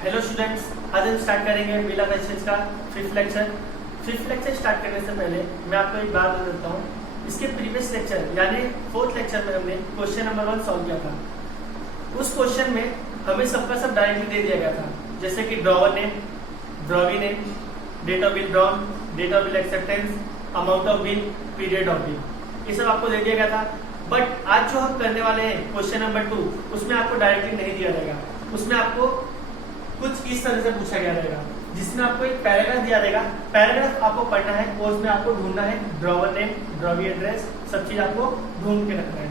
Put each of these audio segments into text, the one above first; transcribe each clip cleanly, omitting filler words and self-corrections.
Hello students, आज हम start करेंगे बिल ऑफ एक्सचेंज का fifth lecture. Fifth lecture start करने से पहले मैं आपको एक बात बता देता हूँ। इसके प्रीवियस लेक्चर यानी फोर्थ लेक्चर में हमने क्वेश्चन नंबर 1 सॉल्व किया था। उस क्वेश्चन में हमें सबका सब डायरेक्टली दे दिया गया था, जैसे कि drawer name, drawee name, date of bill drawn, date of bill acceptance, amount of bill, period of bill, ये सब आपको दे दिया गया था। बट आज जो हम करने वाले हैं क्वेश्चन नंबर 2, उसमें आपको डायरेक्टली नहीं दिया जाएगा। उसमें आपको कुछ इस तरह से पूछा गया रहेगा, जिसमें आपको एक पैराग्राफ दिया रहेगा। पैराग्राफ आपको पढ़ना है और उसमें आपको ढूंढना है ड्रॉवर नेम, ड्रॉवी एड्रेस, सब चीज आपको ढूंढ के रखना है।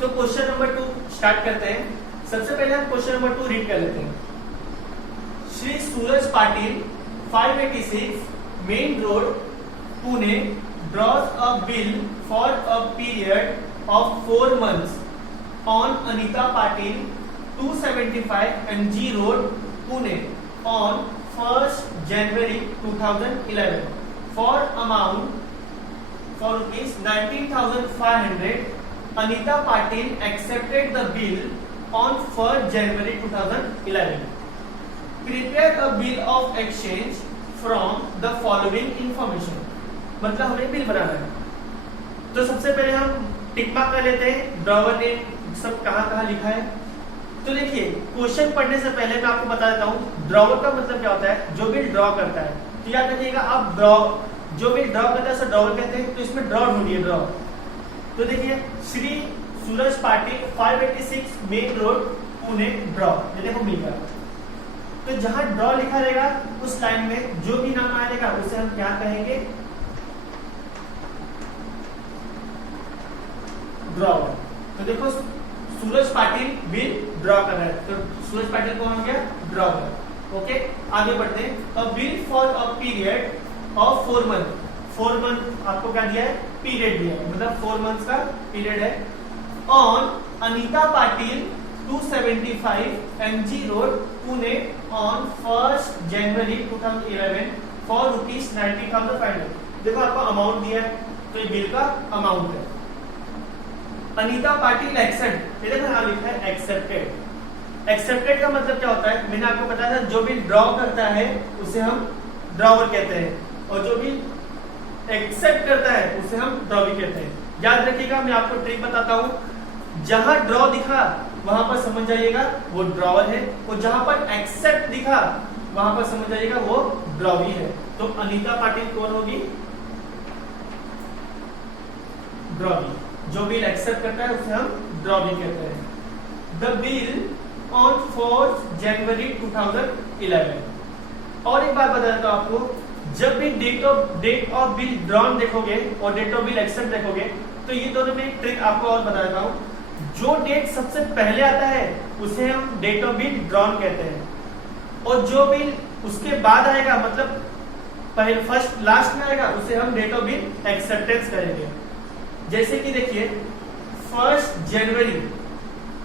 तो क्वेश्चन नंबर 2 स्टार्ट करते हैं। सबसे पहले हम क्वेश्चन नंबर 2 रीड कर लेते हैं। Shri Suraj Patil 586 main road Pune draws a bill for a period of 4 months on Anita Patil 275 MG Road, Pune on 1st January 2011 for amount for rupees 19,500. Anita Patil accepted the bill on 1st January 2011. Prepare a bill of exchange from the following information. मतलब हमें bill बनाना है। तो सबसे पहले हम tick mark कर लेते हैं ड्रॉवर नेम सब कहाँ लिखा है। तो देखिए, क्वेश्चन पढ़ने से पहले मैं आपको बता देता हूँ ड्रॉवर का मतलब क्या होता है, जो बिल ड्रॉ करता है। तो याद रखिएगा, आप जो बिल ड्रॉ करता है उसे ड्रॉवर कहते हैं। तो इसमें ड्रॉ ढूंढिए, ड्रॉ। तो देखिए, Shri Suraj Patil 586 main road Pune draw, ये देखो मिल गया। तो जहां ड्रॉ लिखा रहेगा उस लाइन में जो भी नाम आएगा उसे हम क्या कहेंगे, ड्रॉवर। तो देखो, सूरज पाटिल बिल ड्रॉ कर रहा है, तो सूरज पाटिल कौन हो गया, ड्रॉवर। ओके, आगे बढ़ते हैं। अ bill for a period of 4 month. 4 month आपको क्या दिया है, पीरियड दिया है, मतलब 4 मंथ्स का पीरियड है। On Anita Patil 275 MG road Pune on 1st January 2011 for rupees 90,500। देखो, आपको अमाउंट दिया है, तो ये बिल का अमाउंट है। अनीता पाटिल एक्सेप्ट, ये देखो यहाँ लिखा है एक्सेप्टेड। एक्सेप्टेड का मतलब क्या होता है, मैंने आपको बताया था, जो भी ड्रॉ करता है उसे हम ड्रॉवर कहते हैं, और जो भी एक्सेप्ट करता है उसे हम ड्रॉवी कहते हैं। याद रखिएगा, मैं आपको ट्रिक बताता हूँ। जहां ड्रॉ दिखा वहां पर समझ जाइएगा वो ड्रॉवर है, और जहां पर एक्सेप्ट दिखा वहां पर समझ जाइएगा वो ड्रॉवी है। तो अनीता पाटिल कौन होगी, ड्रॉवी। जो बिल एक्सेप्ट करता है उसे हम ड्रॉवी कहते हैं। The bill on 4th January 2011। और एक बात बता देता हूं आपको, जब भी डेट ऑफ बिल ड्रॉन देखोगे और डेट ऑफ बिल एक्सेप्ट देखोगे, तो ये दोनों में एक ट्रिक आपको और बता देता हूं। जो डेट सबसे पहले आता है उसे हम डेट ऑफ बिल ड्रॉन कहते हैं, और जो बिल उसके बाद आएगा, मतलब पहले फर्स्ट लास्ट में आएगा, उसे हम डेट ऑफ बिल एक्सेप्टेंस करेंगे। जैसे कि देखिए, 1st January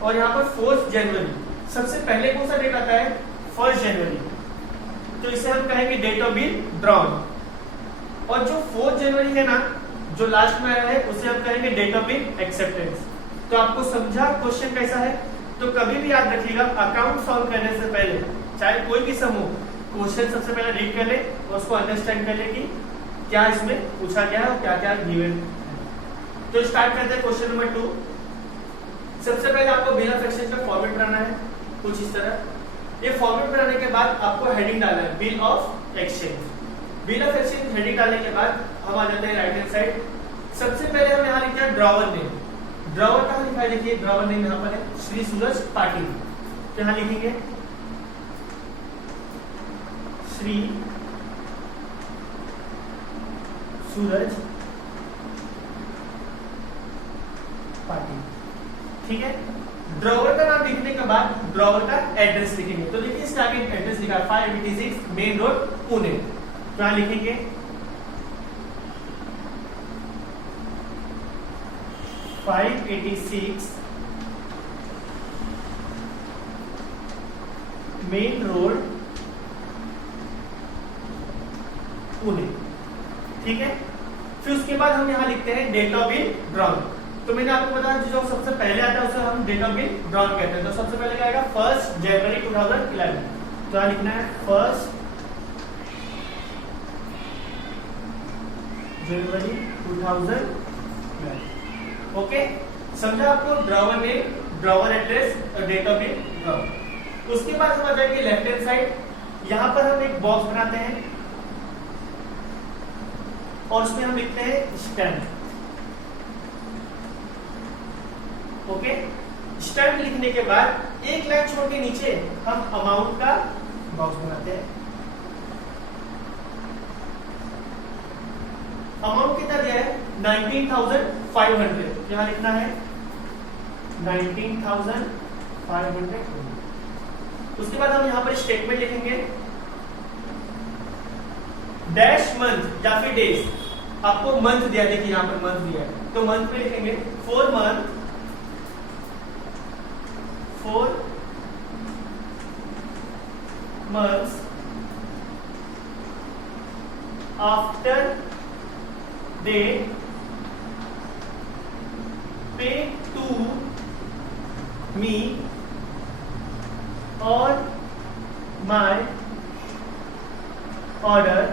और यहाँ पर 4th January, सबसे पहले कौन सा डेट आता है, 1st January, तो इसे हम कहेंगे डेट ऑफ बिल ड्रॉन। और जो 4th January है ना, जो लास्ट में आया है, उसे हम कहेंगे डेट ऑफ बिल एक्सेप्टेंस। तो आपको समझा क्वेश्चन कैसा है। तो कभी भी याद रखिएगा, अकाउंट सॉल्व करने से पहले, चाहे कोई भी समूह, क्वेश्चन सबसे पहले रीड कर ले और उसको अंडरस्टैंड कर ले कि क्या इसमें पूछा गया है, क्या क्या गिवन। तो स्टार्ट करते हैं क्वेश्चन नंबर 2। सबसे पहले आपको बिल ऑफ एक्सचेंज का फॉर्मेट बनाना है कुछ इस तरह। ये फॉर्मेट बनाने के बाद आपको हेडिंग डालना है bill of exchange. Bill of exchange heading डालने के बाद हम आ जाते हैं राइट हैंड साइड। सबसे पहले हम यहाँ लिखते हैं ड्रॉवर नेम। ड्रॉवर कहाँ लिखा है, देखिए ड्रॉवर नेम यहाँ पर है, श्री सूरज पाटिल। तो यहाँ लिखेंगे श्री सूरज पाटिल, ठीक है। ड्रॉवर का नाम लिखने के बाद ड्रॉवर का एड्रेस लिखेंगे। तो देखिए, इसका आगे एड्रेस लिखा है 586 मेन रोड पुणे। तो यहां लिखेंगे 586 मेन रोड पुणे, ठीक है। फिर उसके बाद हम यहां लिखते हैं डेट ऑफ बिल ड्रॉन। तो मैंने आपको बताया जो सबसे पहले आता है उसे हम डेट ऑफ बिल ड्रॉन कहते हैं। तो सबसे पहले क्या आएगा 1 जनवरी 2011। तो यहाँ लिखना है 1 जनवरी 2011। ओके, समझा आपको ड्रॉवर नेम, ड्रॉवर एड्रेस और डेट ऑफ बिल ड्रॉवर। उसके बाद हम आ जाएंगे लेफ्ट हैंड साइड। यहां पर हम एक बॉक्स बनाते हैं और उसमें हम लिखते हैं स्टैम्प। ओके, स्टैम्प लिखने के बाद एक लाइन छोड़ के नीचे हम अमाउंट का बॉक्स बनाते हैं। अमाउंट कितना दिया है 19,500। यहां लिखना है 19,500। उसके बाद हम यहां पर स्टेटमेंट लिखेंगे डैश मंथ या फिर डेज। आपको मंथ दिया, देखिए यहां पर मंथ दिया है तो मंथ में लिखेंगे 4 months after they pay to me on my order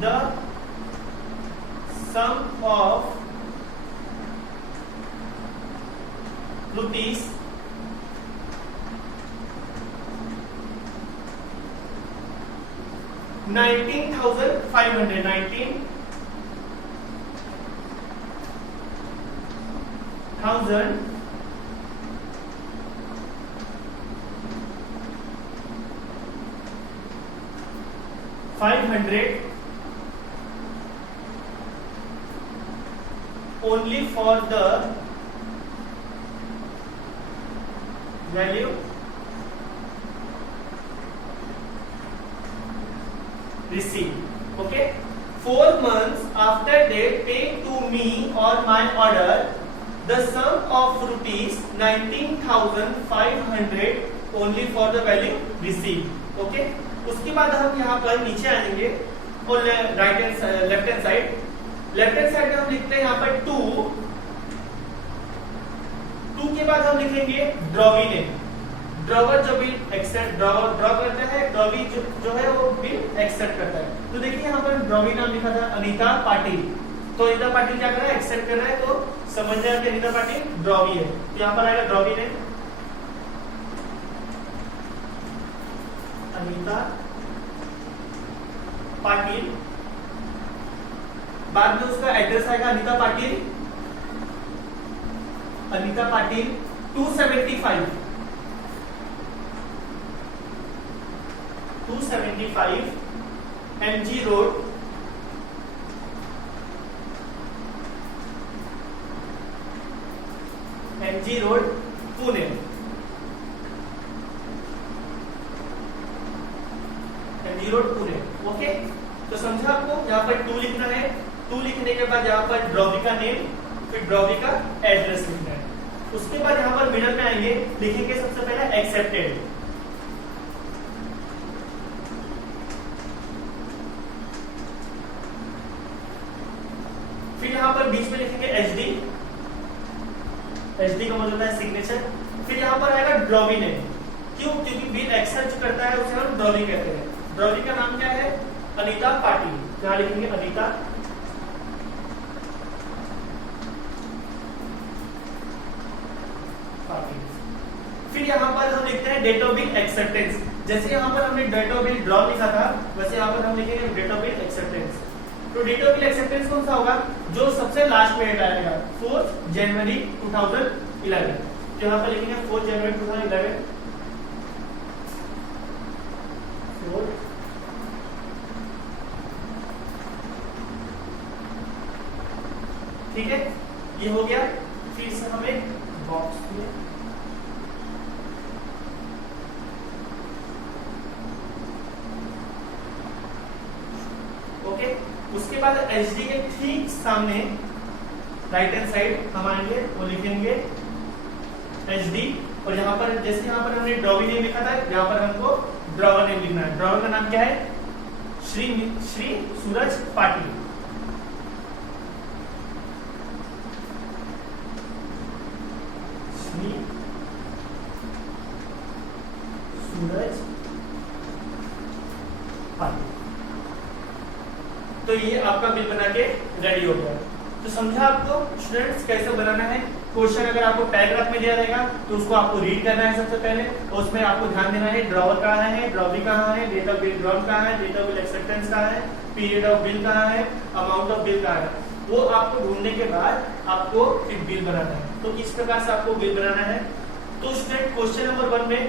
the sum of rupees 19,500 only for the value received. Okay, 4 months after they pay to me on my order the sum of rupees 19,500 only for the value received. Okay, उसके बाद हम यहाँ पर नीचे आएंगे और left hand side में हम लिखते हैं यहाँ पर 2 के बाद हम लिखेंगे ड्रॉवी नेम। ड्रॉवर जो बिल एक्सेप्ट ड्रॉ करता है, ड्रॉवी जो है वो बिल एक्सेप्ट करता है। तो देखिए यहाँ पर ड्रॉवी नाम लिखा था अनीता पाटिल। तो अनीता पाटिल क्या कर रहा है, एक्सेप्ट कर रहा है। तो समझ जाए कि अनीता पाटिल ड्रॉवी है। तो यहाँ पर आएगा ड्रॉवी नेम अनीता पाटिल। बाद में उसका एड्रेस आएगा Anita Patil 275 MG road Pune. MG road Pune. Okay, तो समझा आपको। यहाँ पर 2 लिखना है। 2 लिखने के बाद यहाँ पर ड्रॉवी का नेम, फिर ड्रॉवी का एड्रेस लिखना है। उसके बाद यहाँ पर मिडल में आएंगे, लिखेंगे सबसे पहले एक्सेप्टेड। फिर यहाँ पर बीच में लिखेंगे HD का मतलब होता है सिग्नेचर। फिर यहाँ पर आएगा ड्रॉवी नेम। क्यों? क्योंकि बिल एक्सेप्ट करता है उसे हम ड्रॉवी कहते हैं। ड्रॉवी का नाम क्या है अनीता पाटिल। यहाँ लिखेंगे अनीता पाटिल। फिर यहाँ पर हम लिखते हैं डेट ऑफ बिल एक्सेप्टेंस। जैसे यहाँ पर हमने डेट ऑफ बिल ड्रॉ लिखा था वैसे यहाँ पर हम लिखेंगे डेट ऑफ बिल एक्सेप्टेंस। तो डेट ऑफ बिल एक्सेप्टेंस कौन सा होगा, जो सबसे लास्ट में आएगा 4 जनवरी 2011। तो यहाँ पर लिखेंगे 4 जनवरी 2011। 4 ठीक है, ये हो गया। फिर से हम एक बॉक्स में ओके। उसके बाद एचडी के ठीक सामने राइट हैंड साइड हम आएंगे, वो लिखेंगे एचडी। और यहाँ पर जैसे यहाँ पर हमने ड्रॉवी नेम लिखा था, यहाँ पर हमको ड्रॉवर नेम लिखना है। ड्रॉवर का नाम क्या है, श्री सूरज पाटिल। सूरज पाटिल। तो ये आपका बिल बना के रेडी हो गया। तो समझा आपको स्टूडेंट्स कैसे बनाना है। क्वेश्चन अगर आपको पैराग्राफ में दिया रहेगा तो उसको आपको रीड करना है सबसे पहले, और उसमें आपको ध्यान देना है ड्रॉवर कहाँ है, ड्रॉवी कहाँ है, डेट ऑफ बिल ड्रॉन कहाँ है, डेट ऑफ बिल एक्सेप्टेंस कहाँ है, पीरियड ऑफ बिल कहाँ है, अमाउंट ऑफ बिल कहाँ है। वो आपको ढूंढने के बाद आपको एक बिल बनाना है। तो इस प्रकार से आपको बिल बनाना है। तो स्टूडेंट क्वेश्चन नंबर 1 में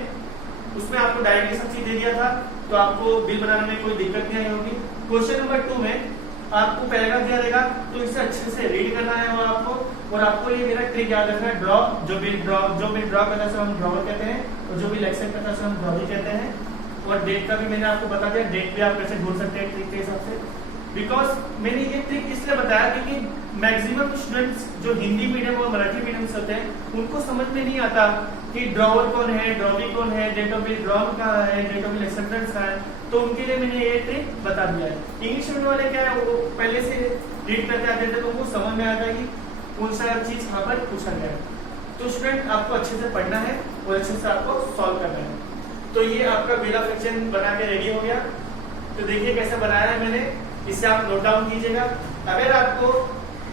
उसमें आपको डायरेक्टली सब चीज दे दिया था, तो आपको बिल बनाने में कोई दिक्कत नहीं आई होगी। क्वेश्चन नंबर 2 में आपको पैराग्राफ दिया रहेगा, तो इसे अच्छे से रीड करना है और आपको ये मेरा ट्रिक याद रखना है। ड्रॉ जो बिल ड्रॉ करता है हम ड्रॉवर कहते हैं, और जो बिल एक्सेप्ट करता है हम ड्रॉवी कहते हैं। और डेट का भी मैंने आपको बता दिया, डेट भी आप कैसे ढूंढ सकते हैं ट्रिक के हिसाब से। बिकॉज मैंने ये ट्रिक इसलिए बताया क्योंकि मैक्सिमम स्टूडेंट्स जो हिंदी मीडियम और मराठी मीडियम से होते हैं उनको समझ में नहीं आता कि ड्रॉवर कौन है, ड्रॉवी कौन है, डेट ऑफ बिल ड्रॉन कहाँ है, डेट ऑफ बिल एक्सेप्टेंस कहाँ है। तो उनके लिए मैंने ये ट्रिक बता दिया है। इंग्लिश मीडियम वाले क्या है, वो पहले से रीड करते आते थे तो उनको समझ में आता है कि कौन सा चीज यहाँ पर पूछा गया है। तो स्टूडेंट आपको अच्छे से पढ़ना है और अच्छे से आपको सॉल्व करना है। तो ये आपका बिल ऑफ एक्सचेंज बना के रेडी हो गया। तो देखिए कैसे बनाया है मैंने, इससे आप नोट डाउन कीजिएगा। अगर आपको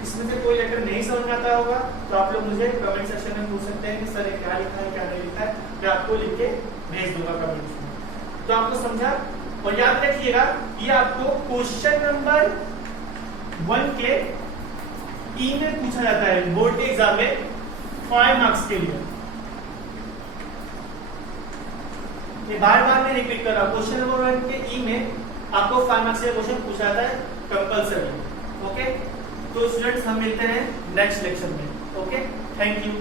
इसमें से कोई लेटर नहीं समझ में आता होगा तो आप लोग मुझे कमेंट सेक्शन में पूछ सकते हैं कि सर क्या लिखा है क्या नहीं लिखा है, मैं आपको लिख के भेज दूंगा कमेंट में। तो आपको समझा, और याद रखिएगा ये आपको क्वेश्चन नंबर 1 के ई में पूछा जाता है बोर्ड के एग्जाम में 5 मार्क्स के लिए। ये बार बार मैं रिपीट कर रहा हूं, क्वेश्चन नंबर 1 के ई में आपको 5 मार्क्स का क्वेश्चन पूछा जाता है कंपल्सरी। ओके, तो स्टूडेंट्स हम मिलते हैं नेक्स्ट लेक्चर में। Okay, thank you.